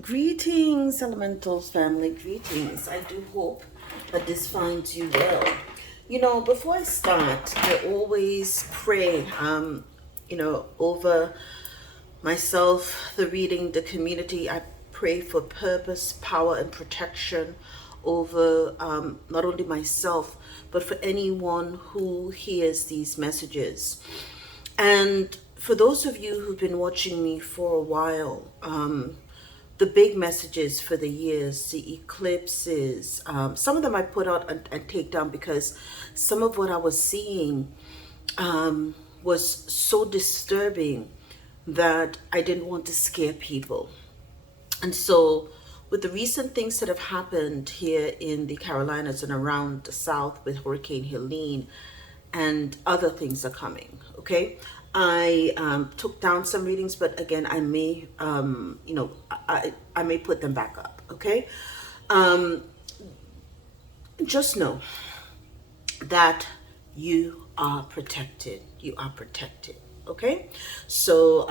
Greetings, Elementals family. Greetings. I do hope that this finds you well. Before I start, I always pray, over myself, the reading, the community. I pray for purpose, power, and protection over not only myself, but for anyone who hears these messages. And for those of you who've been watching me for a while, the big messages for the years, the eclipses, some of them I put out and take down because some of what I was seeing was so disturbing that I didn't want to scare people. And so, with the recent things that have happened here in the Carolinas and around the South with Hurricane Helene and other things are coming, okay? I took down some readings, but again, I may, I may put them back up, okay? Just know that you are protected. You are protected, okay? So,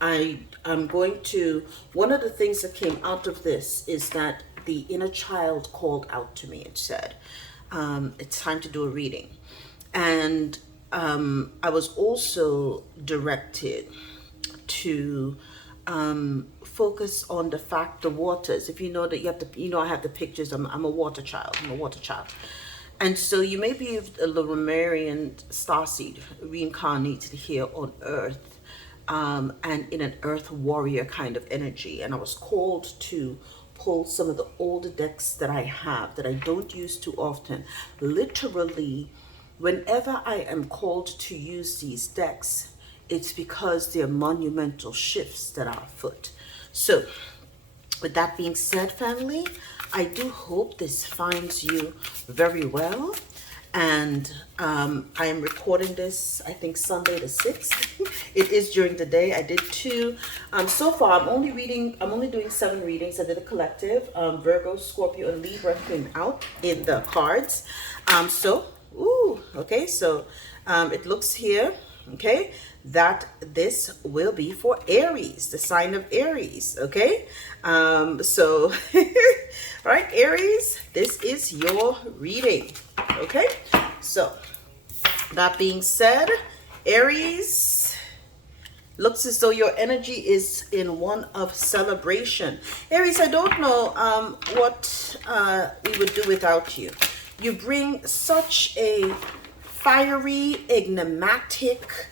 I'm going to, one of the things that came out of this is that the inner child called out to me and said, it's time to do a reading. And I was also directed to focus on the fact, the waters. If you know that you have to, I have the pictures. I'm a water child. I'm a water child. And so you may be a Lemurian starseed reincarnated here on Earth, and in an Earth warrior kind of energy. And I was called to pull some of the older decks that I have that I don't use too often. Literally, whenever I am called to use these decks, it's because they're monumental shifts that are afoot. So, with that being said, family, I do hope this finds you very well. And I am recording this, I think, Sunday the 6th. It is during the day. I did two. So far, I'm only doing 7 readings. I did a collective. Virgo, Scorpio, and Libra came out in the cards. Okay, so it looks here, okay, that this will be for Aries, the sign of Aries, okay? All right, Aries, this is your reading, okay? So, that being said, Aries, looks as though your energy is in one of celebration. Aries, I don't know what we would do without you. You bring such a fiery, enigmatic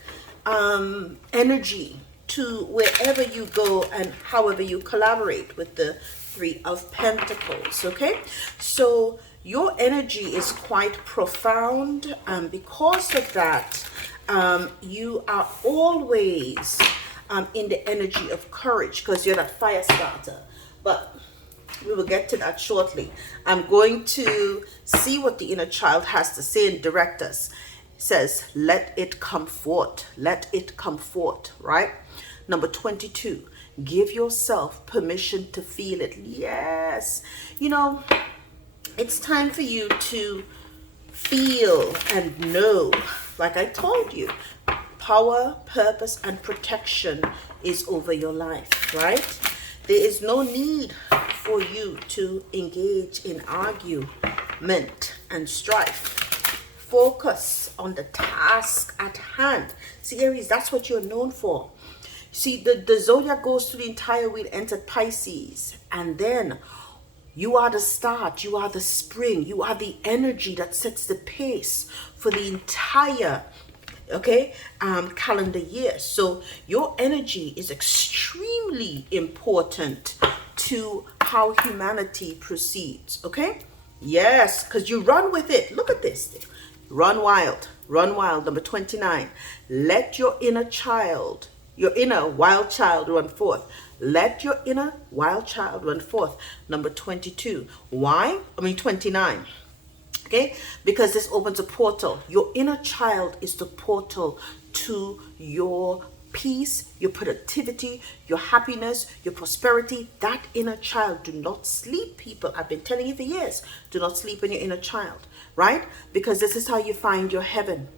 energy to wherever you go and however you collaborate with the 3 of Pentacles, okay? So your energy is quite profound, and because of that, you are always in the energy of courage because you're that fire starter. But we will get to that shortly. I'm going to see what the inner child has to say and direct us. It says, let it come forth. Let it come forth, right? Number 22, give yourself permission to feel it. Yes. It's time for you to feel and know, like I told you, power, purpose, and protection is over your life, right? There is no need for you to engage in argument and strife. Focus on the task at hand. See, Aries, that's what you're known for. See, the zodiac goes through the entire wheel, entered Pisces, and then you are the start, you are the spring, you are the energy that sets the pace for the entire calendar year. So your energy is extremely important to how humanity proceeds, okay? Yes, because you run with it. Look at this. Run wild. Run wild. Number 29. Let your inner child, your inner wild child run forth. Let your inner wild child run forth. Number 22. Why? 29. Okay? Because this opens a portal. Your inner child is the portal to your peace, your productivity, your happiness, your prosperity. That inner child. Do not sleep, people. I've been telling you for years. Do not sleep on your inner child, right? Because this is how you find your heaven.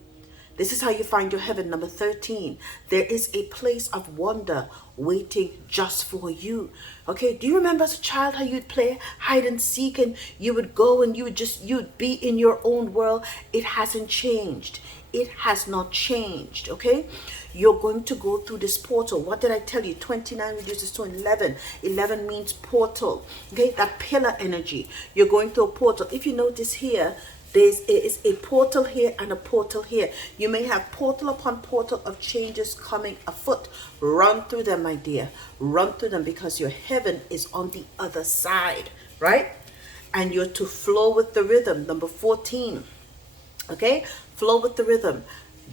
This is how you find your heaven. Number 13, there is a place of wonder waiting just for you. Okay, do you remember as a child how you'd play hide and seek, and you would go and you'd be in your own world? It hasn't changed. It has not changed. Okay, you're going to go through this portal. What did I tell you? 29 reduces to 11. 11 means portal. Okay, that pillar energy. You're going through a portal. If you notice here, there is a portal here and a portal here. You may have portal upon portal of changes coming afoot. Run through them, my dear. Run through them, because your heaven is on the other side, right? And you're to flow with the rhythm. Number 14. Okay, flow with the rhythm.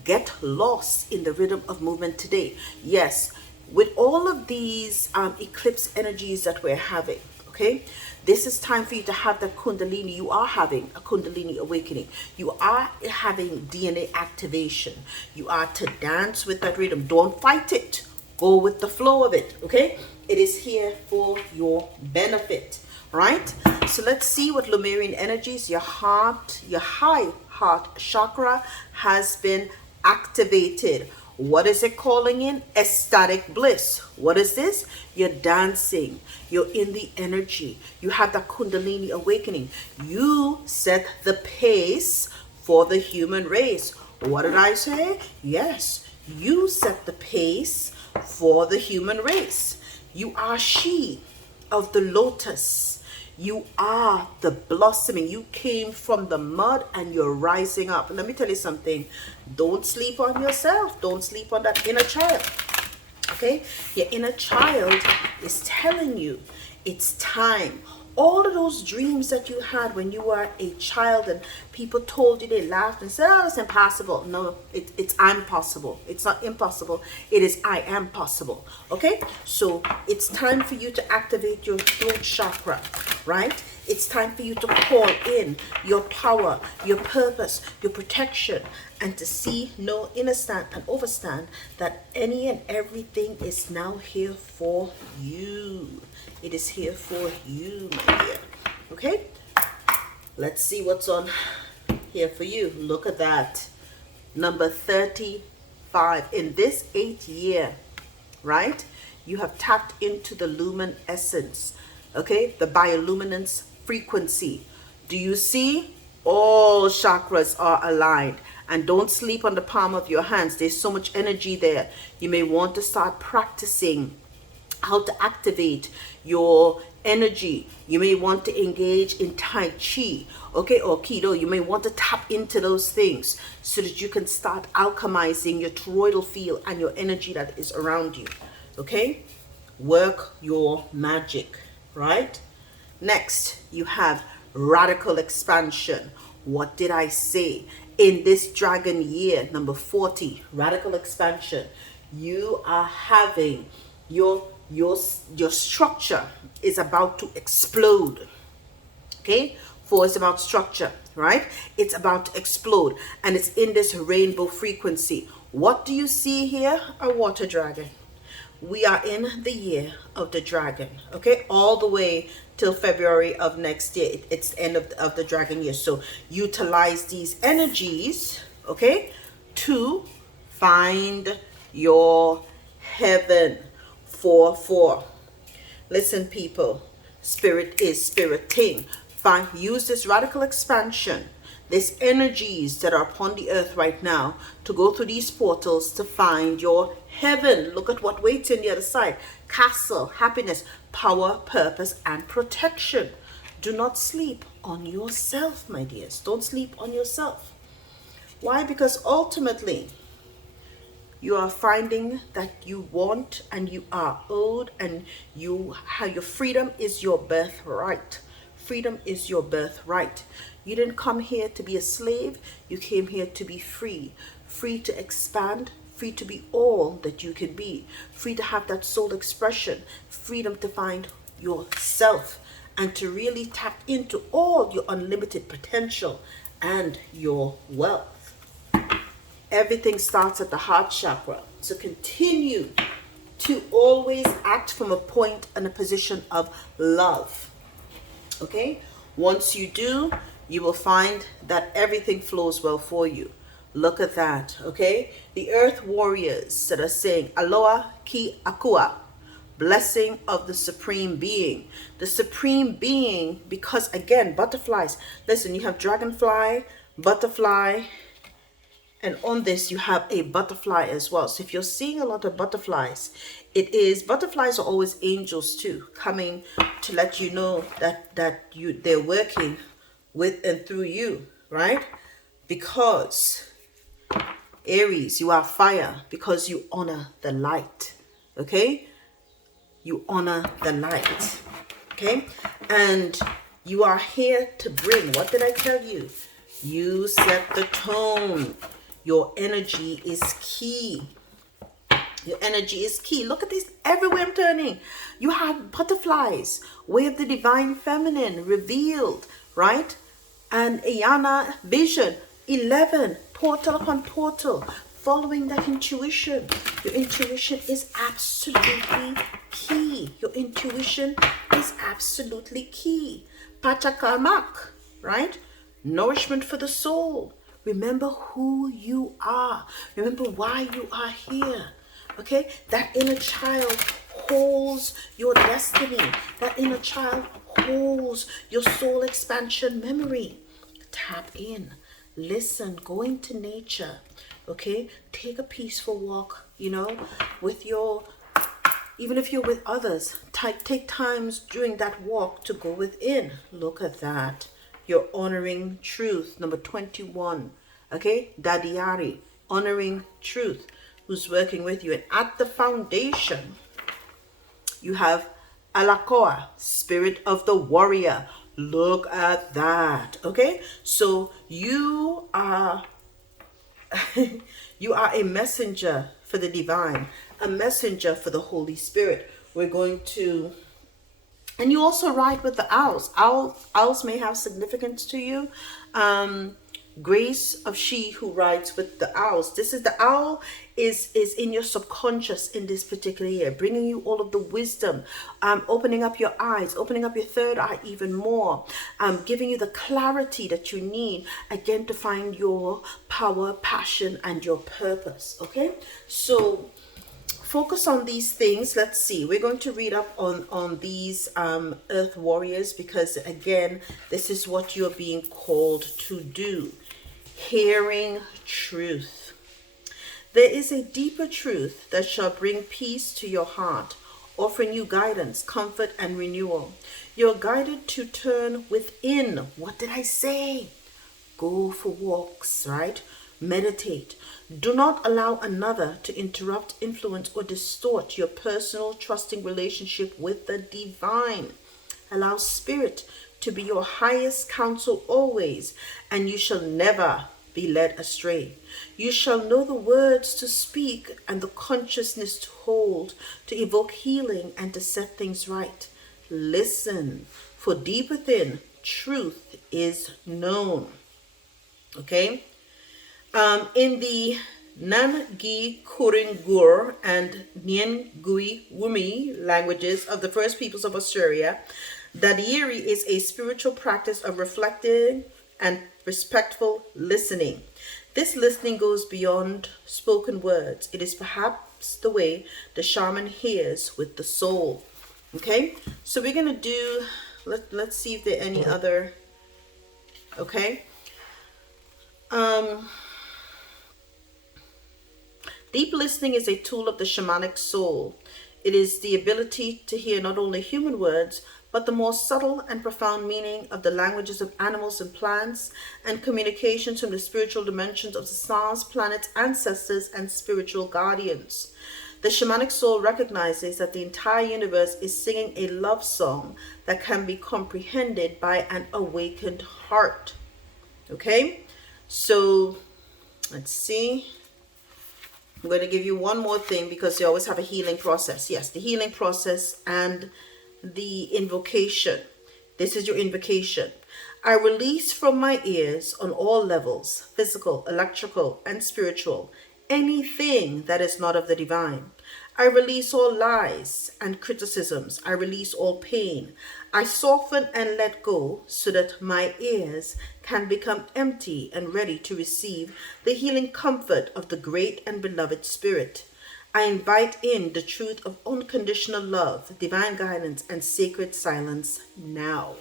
Get lost in the rhythm of movement today. Yes, with all of these eclipse energies that we're having, okay, this is time for you to have that kundalini. You are having a kundalini awakening. You are having DNA activation. You are to dance with that rhythm. Don't fight it. Go with the flow of it, okay? It is here for your benefit, right? So let's see what Lemurian energies. Your heart, your high heart chakra has been activated. What is it calling in? Ecstatic bliss. What is this? You're dancing. You're in the energy. You have that kundalini awakening. You set the pace for the human race. What did I say? Yes, you set the pace for the human race. You are she of the lotus. You are the blossoming. You came from the mud and you're rising up. Let me tell you something. Don't sleep on yourself. Don't sleep on that inner child. Okay? Your inner child is telling you it's time. All of those dreams that you had when you were a child and people told you, they laughed and said, oh, it's impossible. No, it's I'm possible. It's not impossible. It is I am possible. Okay? So it's time for you to activate your throat chakra, right? It's time for you to call in your power, your purpose, your protection, and to see, know, understand, and overstand that any and everything is now here for you. It is here for you, my dear. Okay? Let's see what's on here for you. Look at that. Number 35. In this 8th year, right? You have tapped into the lumen essence. Okay? The bioluminance frequency. Do you see? All chakras are aligned. And don't sleep on the palm of your hands. There's so much energy there. You may want to start practicing how to activate your energy. You may want to engage in Tai Chi, okay, or Keto. You may want to tap into those things so that you can start alchemizing your toroidal field and your energy that is around you, okay? Work your magic, right? Next, you have radical expansion. What did I say? In this dragon year, number 40, radical expansion, you are having your structure is about to explode. Okay? 4 is about structure, right? It's about to explode, and it's in this rainbow frequency. What do you see here? A water dragon. We are in the year of the dragon, okay? All the way till February of next year. It's the end of the dragon year. So utilize these energies, okay, to find your heaven. 4-4. Listen, people, spirit is spiriting. Use this radical expansion, these energies that are upon the earth right now, to go through these portals to find your heaven. Look at what waits on the other side. Castle, happiness, power, purpose, and protection. Do not sleep on yourself, my dears. Don't sleep on yourself. Why? Because ultimately, you are finding that you want and you are owed, and your freedom is your birthright. Freedom is your birthright. You didn't come here to be a slave. You came here to be free. Free to expand. Free to be all that you can be. Free to have that soul expression. Freedom to find yourself and to really tap into all your unlimited potential and your wealth. Everything starts at the heart chakra. So continue to always act from a point and a position of love. Okay? Once you do, you will find that everything flows well for you. Look at that, okay? The earth warriors that are saying, Aloha ki akua, blessing of the supreme being. The supreme being, because again, butterflies. Listen, you have dragonfly, butterfly, and on this you have a butterfly as well. So if you're seeing a lot of butterflies, butterflies are always angels too, coming to let you know that they're working with and through you, right? Because Aries, you are fire, because you honor the light. Okay? You honor the light. Okay? And you are here to bring, what did I tell you? You set the tone. Your energy is key. Your energy is key. Look at this. Everywhere I'm turning, you have butterflies, way of the divine feminine revealed, right? And Ayana vision, 11, portal upon portal, following that intuition. Your intuition is absolutely key. Your intuition is absolutely key. Pachakarmak, right? Nourishment for the soul. Remember who you are. Remember why you are here. Okay? That inner child holds your destiny. That inner child holds your soul expansion memory. Tap in. Listen. Go into nature. Okay? Take a peaceful walk, with even if you're with others, take times during that walk to go within. Look at that. You're honoring truth. Number 21. Okay? Dadiari. Honoring truth. Who's working with you. And at the foundation, you have Alakoa. Spirit of the warrior. Look at that. Okay? So you are you are a messenger for the divine, a messenger for the Holy Spirit. We're going to, and you also ride with the owls. Owls may have significance to you. Grace of she who rides with the owls. This is the owl is in your subconscious in this particular year, bringing you all of the wisdom, opening up your eyes, opening up your third eye even more, giving you the clarity that you need again to find your power, passion, and your purpose. Okay, so focus on these things. Let's see, we're going to read up on these earth warriors, because again, this is what you're being called to do. Hearing truth. There is a deeper truth that shall bring peace to your heart, offering you guidance, comfort, and renewal. You're guided to turn within. What did I say? Go for walks, right? Meditate. Do not allow another to interrupt, influence, or distort your personal, trusting relationship with the divine. Allow spirit to be your highest counsel always, and you shall never be led astray. You shall know the words to speak and the consciousness to hold, to evoke healing and to set things right. Listen, for deep within, truth is known. Okay? In the Nangi Kuringur and Niengui Wumi languages of the first peoples of Australia, Dadieri is a spiritual practice of reflecting and respectful listening. This listening goes beyond spoken words. It is perhaps the way the shaman hears with the soul. Okay, so we're going to do, let's see if there are any other, okay. Deep listening is a tool of the shamanic soul. It is the ability to hear not only human words, but the more subtle and profound meaning of the languages of animals and plants, and communications from the spiritual dimensions of the stars, planets, ancestors, and spiritual guardians. The shamanic soul recognizes that the entire universe is singing a love song that can be comprehended by an awakened heart. Okay? So, let's see. I'm going to give you one more thing, because you always have a healing process. Yes, the healing process and the invocation. This is your invocation. I release from my ears on all levels, physical, electrical, and spiritual, anything that is not of the divine. I release all lies and criticisms. I release all pain. I soften and let go so that my ears can become empty and ready to receive the healing comfort of the great and beloved Spirit. I invite in the truth of unconditional love, divine guidance, and sacred silence now.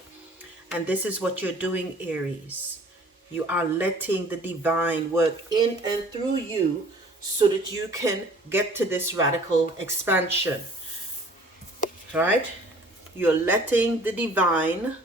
And this is what you're doing, Aries. You are letting the divine work in and through you so that you can get to this radical expansion. Right? You're letting the divine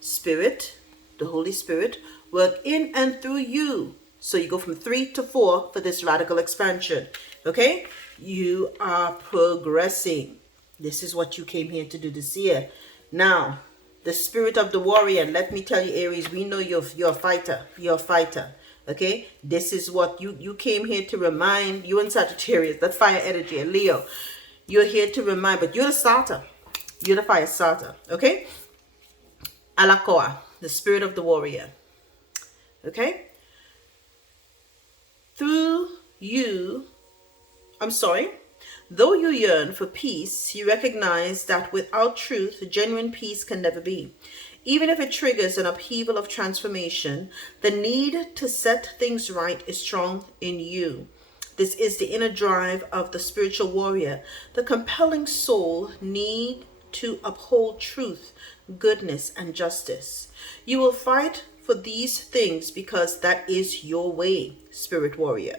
Spirit, the Holy Spirit, work in and through you. So you go from 3 to 4 for this radical expansion. Okay? You are progressing. This is what you came here to do this year. Now, the spirit of the warrior, let me tell you, Aries, we know you're a fighter. You're a fighter. Okay? This is what you came here to remind. You and Sagittarius, that fire energy, and Leo. You're here to remind, but you're the starter. You're the fire starter. Okay? Alakoa, the spirit of the warrior. Okay? Through you, though you yearn for peace, you recognize that without truth, genuine peace can never be. Even if it triggers an upheaval of transformation, the need to set things right is strong in you. This is the inner drive of the spiritual warrior. The compelling soul need to uphold truth, goodness, and justice. You will fight for these things because that is your way, spirit warrior.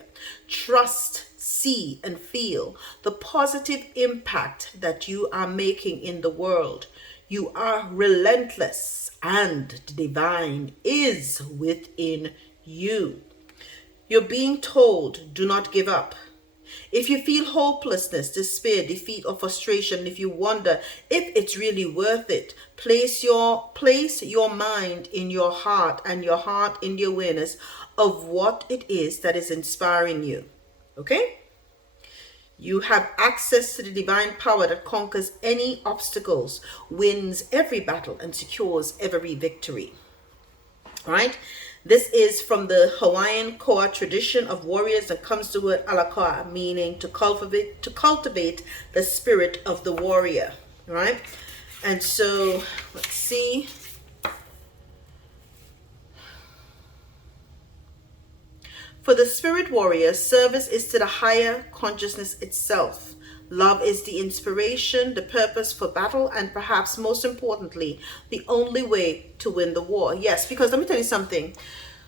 Trust, see, and feel the positive impact that you are making in the world. You are relentless, and the divine is within you. You're being told, do not give up. If you feel hopelessness, despair, defeat, or frustration, if you wonder if it's really worth it, place your mind in your heart and your heart in the awareness of what it is that is inspiring you. Okay? You have access to the divine power that conquers any obstacles, wins every battle, and secures every victory. All right? This is from the Hawaiian Koa tradition of warriors that comes the word alakoa, meaning to cultivate the spirit of the warrior. Right? And so, let's see. For the spirit warrior, service is to the higher consciousness itself. Love is the inspiration, the purpose for battle, and perhaps most importantly, the only way to win the war. Yes, because let me tell you something.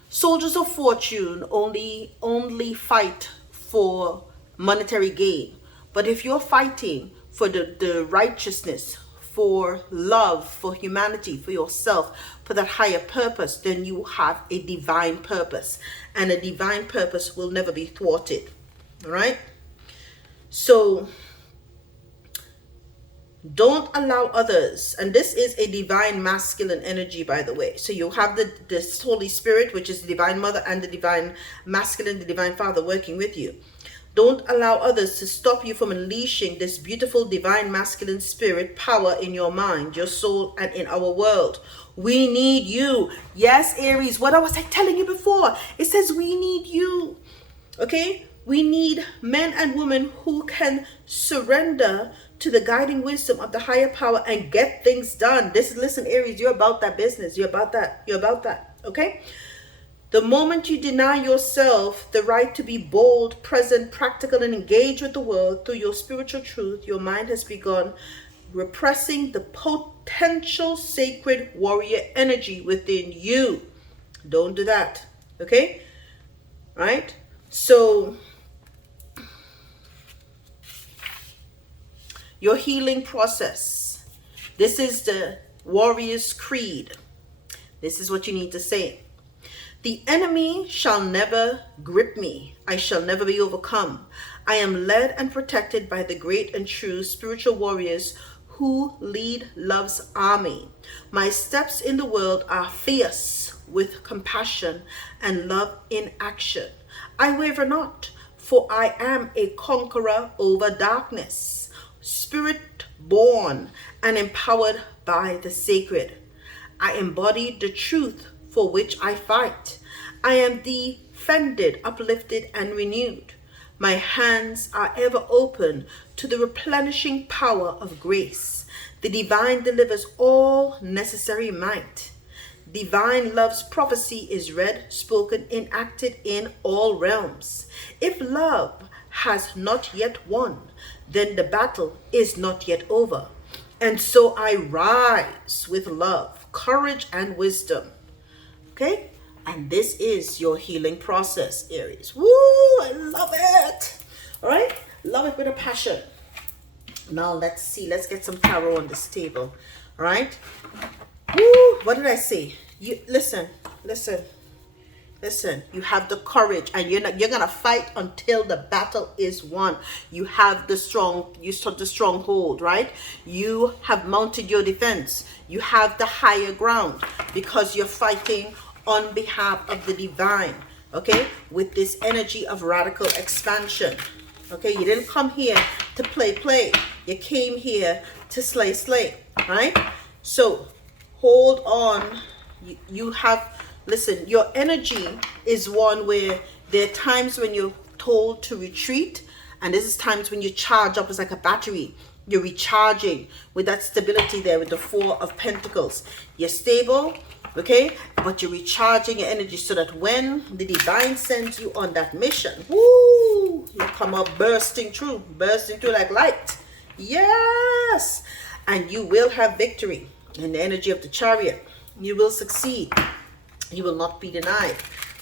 Soldiers of fortune only fight for monetary gain. But if you're fighting for the righteousness, for love, for humanity, for yourself, for that higher purpose, then you have a divine purpose. And a divine purpose will never be thwarted. All right? So, don't allow others, and this is a divine masculine energy, by the way. So you have this Holy Spirit, which is the divine mother, and the divine masculine, the divine father working with you. Don't allow others to stop you from unleashing this beautiful divine masculine spirit power in your mind, your soul, and in our world. We need you. Yes, Aries, what was I telling you before? It says we need you. Okay? We need men and women who can surrender to the guiding wisdom of the higher power and get things done. Listen, Aries, you're about that business. You're about that. You're about that. Okay? The moment you deny yourself the right to be bold, present, practical, and engage with the world through your spiritual truth, your mind has begun repressing the potential sacred warrior energy within you. Don't do that. Okay? Right? So, your healing process. This is the warrior's creed. This is what you need to say. The enemy shall never grip me. I shall never be overcome. I am led and protected by the great and true spiritual warriors who lead love's army. My steps in the world are fierce with compassion and love in action. I waver not, for I am a conqueror over darkness, spirit born and empowered by the sacred. I embody the truth for which I fight. I am defended, uplifted, and renewed. My hands are ever open to the replenishing power of grace. The divine delivers all necessary might. Divine love's prophecy is read, spoken, enacted in all realms. If love has not yet won, then the battle is not yet over. And so I rise with love, courage, and wisdom. Okay? And this is your healing process, Aries. Woo! I love it. All right? Love it with a passion. Now let's see. Let's get some tarot on this table. All right? Woo! What did I say? You listen. You have the courage, and you're gonna fight until the battle is won. You have the stronghold, right? You have mounted your defense. You have the higher ground because you're fighting on behalf of the divine, okay? With this energy of radical expansion. Okay, you didn't come here to play. You came here to slay, right? So hold on. You have, listen, your energy is one where there are times when you're told to retreat, and this is times when you charge up. It's like a battery. You're recharging with that stability there with the Four of Pentacles. You're stable, okay? But you're recharging your energy so that when the divine sends you on that mission, woo, you come up bursting through like light. Yes! And you will have victory in the energy of the Chariot. You will succeed. You will not be denied,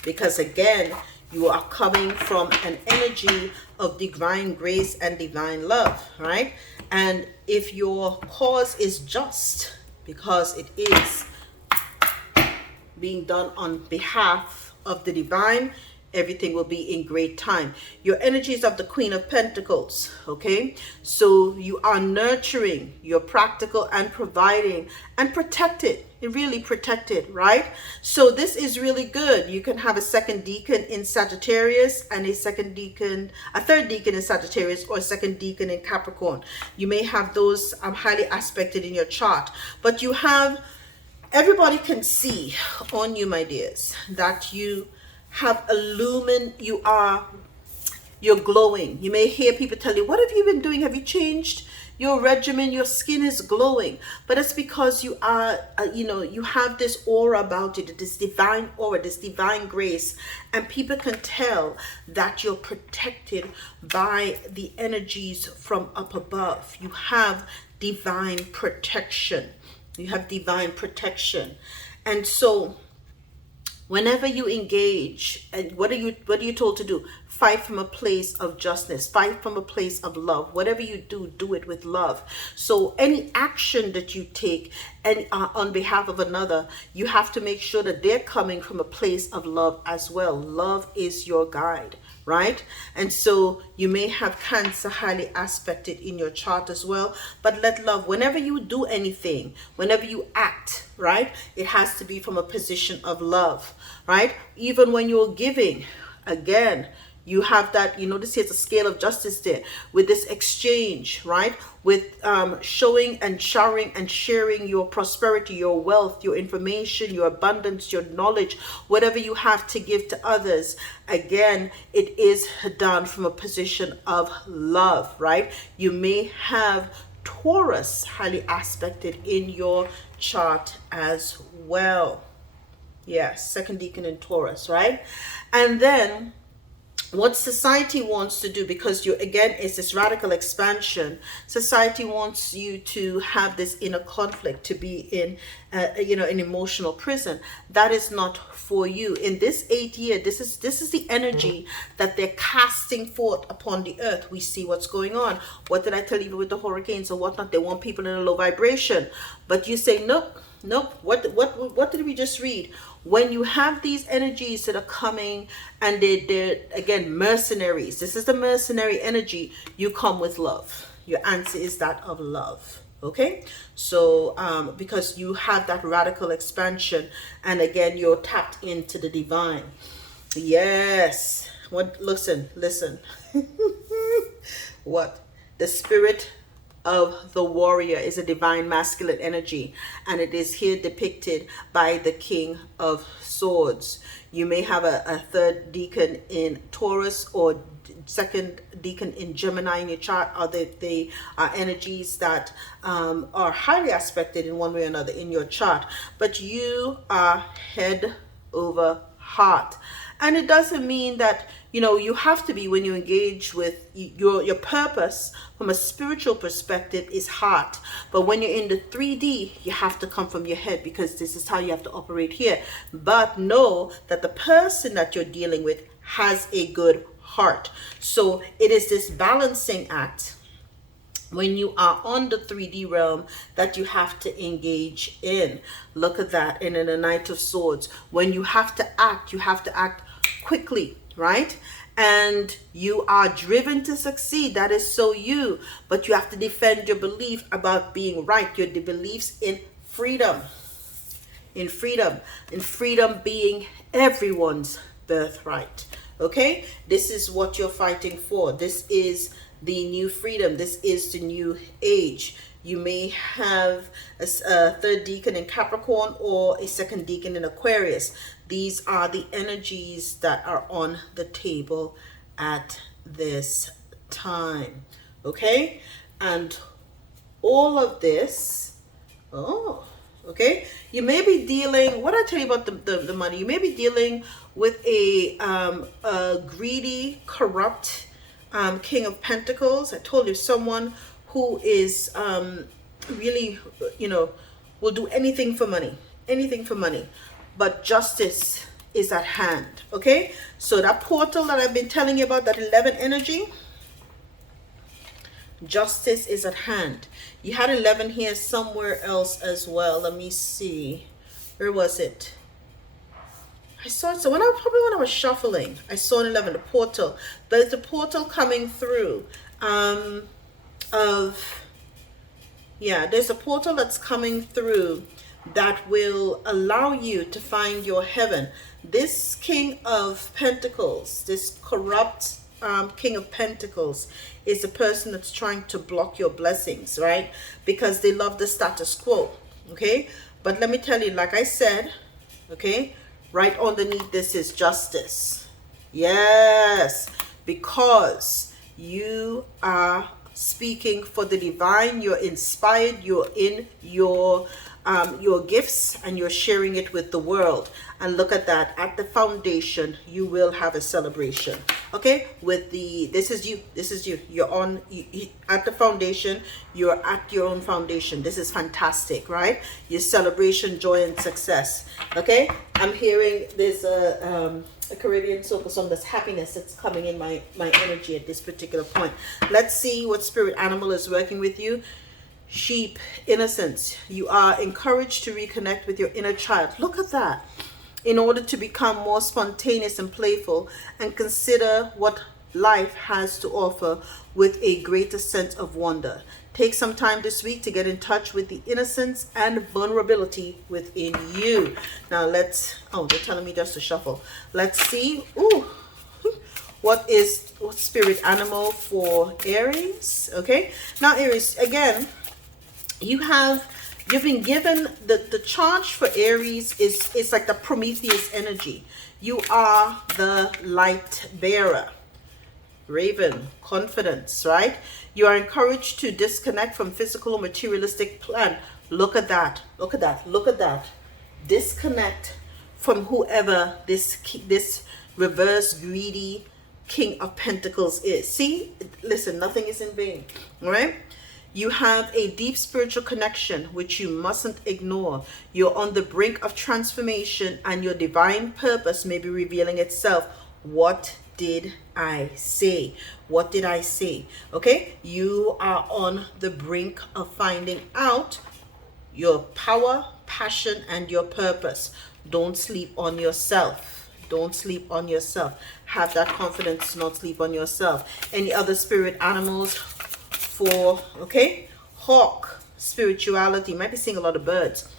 because again, you are coming from an energy of divine grace and divine love, right? And if your cause is just, because it is being done on behalf of the divine, everything will be in great time. Your energy is of the Queen of Pentacles, okay? So you are nurturing, you're practical and providing and protected, really protected, right? So this is really good. You can have a second deacon in Sagittarius and a third deacon in Sagittarius, or a second deacon in Capricorn. You may have those highly aspected in your chart, but you have, everybody can see on you, my dears, that you have you're glowing. You may hear people tell you, what have you been doing? Have you changed your regimen? Your skin is glowing. But it's because you are, you have this aura about you, this divine aura, this divine grace. And people can tell that you're protected by the energies from up above. You have divine protection. And so whenever you engage, and what are you told to do? Fight from a place of justness, fight from a place of love. Whatever you do, do it with love. So any action that you take and on behalf of another, you have to make sure that they're coming from a place of love as well. Love is your guide, right? And so you may have Cancer highly aspected in your chart as well, but let love, whenever you do anything, whenever you act, right, it has to be from a position of love, right? Even when you're giving, again, you have that, you notice here's a scale of justice there with this exchange, right? With showing and showering and sharing your prosperity, your wealth, your information, your abundance, your knowledge, whatever you have to give to others. Again, it is done from a position of love, right? You may have Taurus highly aspected in your chart as well. Yes, second deacon in Taurus, right? And then what society wants to do, because you, again, it's this radical expansion. Society wants you to have this inner conflict, to be in, an emotional prison. That is not for you. In this 8th year, this is the energy that they're casting forth upon the earth. We see what's going on. What did I tell you with the hurricanes or whatnot? They want people in a low vibration. But you say, nope. What did we just read? When you have these energies that are coming and they're again mercenaries, this is the mercenary energy, you come with love. Your answer is that of love. Okay, so because you have that radical expansion, and again, you're tapped into the divine. Yes. What? Listen. What? The spirit of the warrior is a divine masculine energy, and it is here depicted by the King of Swords. You may have a third deacon in Taurus or second deacon in Gemini in your chart, or they are energies that are highly aspected in one way or another in your chart. But you are head over heart. And it doesn't mean that, you know, you have to be, when you engage with your purpose from a spiritual perspective is heart. But when you're in the 3D, you have to come from your head, because this is how you have to operate here. But know that the person that you're dealing with has a good heart. So it is this balancing act when you are on the 3D realm that you have to engage in. Look at that. And in the Knight of Swords, when you have to act quickly, right? And you are driven to succeed. That is so you. But you have to defend your belief about being right. Your beliefs in freedom. In freedom being everyone's birthright. Okay? This is what you're fighting for. This is the new freedom. This is the new age. You may have a third deacon in Capricorn or a second deacon in Aquarius. These are the energies that are on the table at this time. Okay? And all of this, okay, you may be dealing, what I tell you about the money, you may be dealing with a greedy, corrupt King of Pentacles. I told you, someone who is really, you know, will do anything for money, but justice is at hand. Okay, so that portal that I've been telling you about, that 11 energy, justice is at hand. You had 11 here somewhere else as well. Let me see, where was it? I saw it, so when I was shuffling, I saw an 11, the portal. There's a portal coming through there's a portal that's coming through that will allow you to find your heaven. This King of Pentacles, this corrupt King of Pentacles, is a person that's trying to block your blessings, right? Because they love the status quo. Okay, but let me tell you, like I said, okay, right underneath this is justice. Yes, because you are speaking for the divine, you're inspired, you're in your gifts, and you're sharing it with the world. And look at that, at the foundation you will have a celebration. Okay, with this is you, you're on at the foundation, you're at your own foundation. This is fantastic, right? Your celebration, joy, and success. Okay, I'm hearing there's a Caribbean soca song, that's happiness that's coming in my energy at this particular point. Let's see what spirit animal is working with you. Sheep, innocence. You are encouraged to reconnect with your inner child. Look at that. In order to become more spontaneous and playful, and consider what life has to offer with a greater sense of wonder. Take some time this week to get in touch with the innocence and vulnerability within you. Now they're telling me just to shuffle. Let's see. What spirit animal for Aries? Okay. Now Aries, again, you've been given the charge for Aries is like the Prometheus energy. You are the light bearer. Raven, confidence, right? You are encouraged to disconnect from physical or materialistic plan. Look at that. Look at that. Look at that. Disconnect from whoever this reverse greedy King of Pentacles is. See, listen, nothing is in vain. All right? You have a deep spiritual connection which you mustn't ignore. You're on the brink of transformation, and your divine purpose may be revealing itself. What did I say? What did I say? Okay, you are on the brink of finding out your power, passion, and your purpose. Don't sleep on yourself. Don't sleep on yourself. Have that confidence to not sleep on yourself. Any other spirit animals for, okay? Hawk, spirituality. Might be seeing a lot of birds.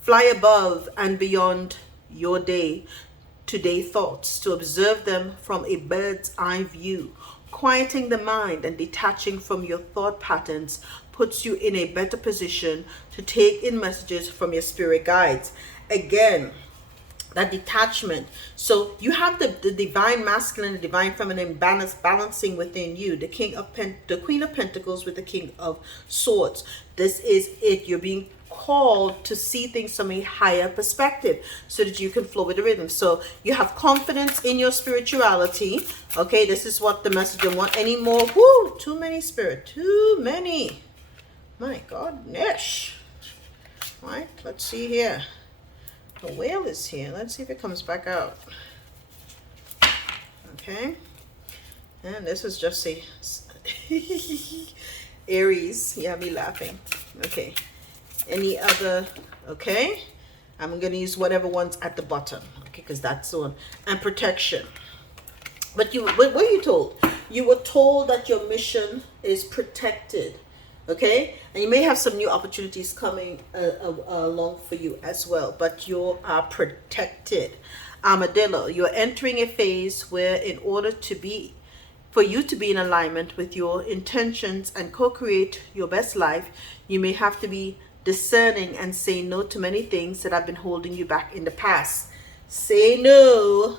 Fly above and beyond your today thoughts, to observe them from a bird's eye view, quieting the mind and detaching from your thought patterns puts you in a better position to take in messages from your spirit guides. Again, that detachment. So you have the divine masculine, the divine feminine balancing within you. The the Queen of Pentacles with the King of Swords. This is it. You're being called to see things from a higher perspective so that you can flow with the rhythm. So you have confidence in your spirituality. Okay, this is what the message. Don't want any more. Whoo, too many spirit, too many. My goodness. All right, let's see here. The whale is here. Let's see if it comes back out. Okay. And this is just a Aries. Yeah, me laughing. Okay. Any other? Okay. I'm going to use whatever one's at the bottom. Okay, because that's the one. And protection. But what were you told? You were told that your mission is protected. Okay, and you may have some new opportunities coming along for you as well, but you are protected. Armadillo, you're entering a phase where in order for you to be in alignment with your intentions and co-create your best life, you may have to be discerning and say no to many things that have been holding you back in the past. Say no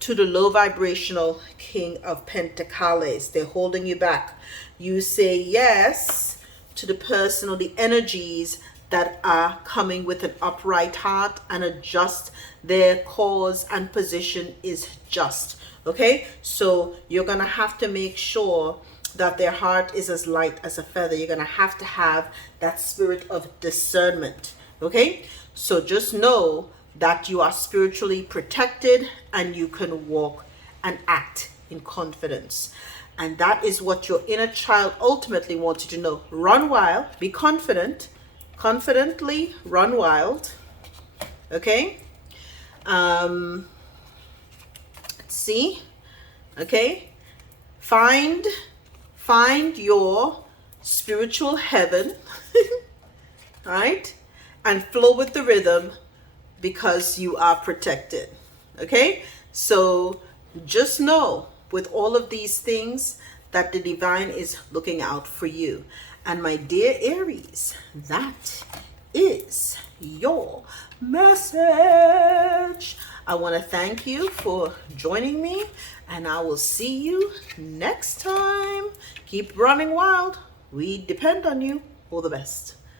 to the low vibrational King of Pentacles. They're holding you back. You say yes to the person or the energies that are coming with an upright heart and adjust their cause and position is just. Okay, so you're gonna have to make sure that their heart is as light as a feather. You're gonna have to have that spirit of discernment. Okay, so just know that you are spiritually protected and you can walk and act in confidence. And that is what your inner child ultimately wants you to know. Run wild, be confident, confidently run wild. Okay? Let's see. Okay? Find your spiritual heaven, right? And flow with the rhythm because you are protected. Okay? So just know with all of these things that the divine is looking out for you. And my dear Aries, that is your message. I want to thank you for joining me, and I will see you next time. Keep running wild. We depend on you. All the best.